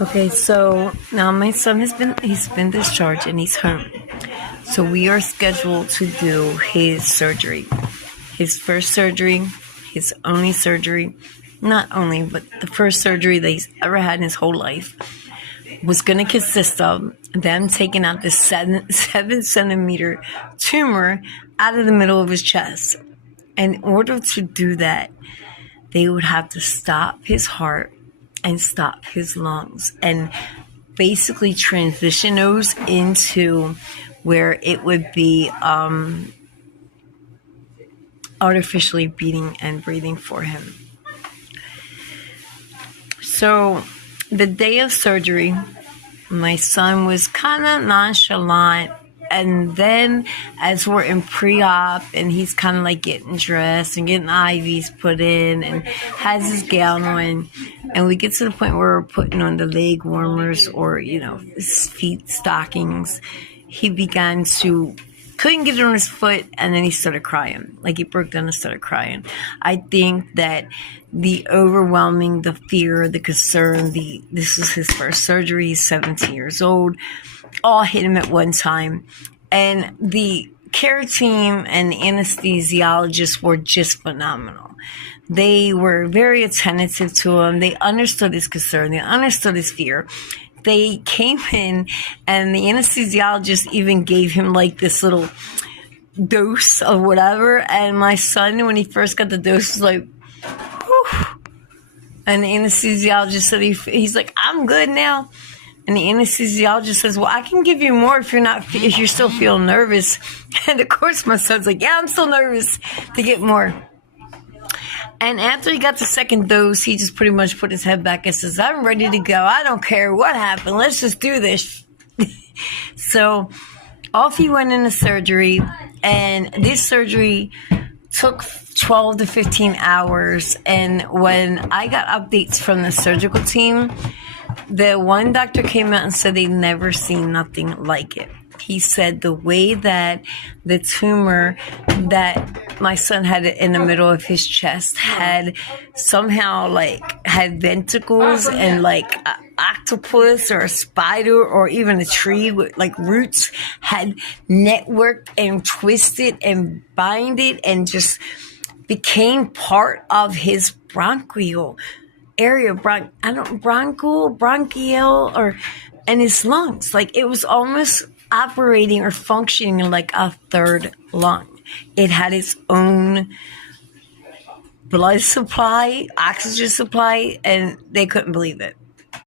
Okay, so now my son he's been discharged and he's home. So we are scheduled to do his surgery. His first surgery, his only surgery, not only, but the first surgery that he's ever had in his whole life was going to consist of them taking out this 7 centimeter tumor out of the middle of his chest. And in order to do that, they would have to stop his heart and stop his lungs and basically transition those into where it would be artificially beating and breathing for him. So the day of surgery, my son was kind of nonchalant. And then as we're in pre-op and he's kind of like getting dressed and getting IVs put in and has his gown on, and we get to the point where we're putting on the leg warmers or, his feet stockings, he began to couldn't get it on his foot, and then he started crying. Like he broke down and started crying. I think that the overwhelming, the fear, the concern, this is his first surgery, he's 17 years old, all hit him at one time. And the care team and the anesthesiologists were just phenomenal. They were very attentive to him. They understood his concern. They understood his fear. They came in, and the anesthesiologist even gave him like this little dose of whatever. And my son, when he first got the dose, was like, whew. And the anesthesiologist said he's like, I'm good now. And the anesthesiologist says, well, I can give you more if you're still feeling nervous. And of course, my son's like, yeah, I'm still nervous to get more. And after he got the second dose, he just pretty much put his head back and says, I'm ready to go. I don't care what happened. Let's just do this. So off he went into surgery. And this surgery took 12 to 15 hours. And when I got updates from the surgical team, the one doctor came out and said they'd never seen nothing like it. He said the way that the tumor that my son had in the middle of his chest had somehow had ventricles and like an octopus or a spider or even a tree with like roots had networked and twisted and binded and just became part of his bronchial area, bronchial, and his lungs. Like it was almost operating or functioning like a third lung. It had its own blood supply, oxygen supply, and they couldn't believe it.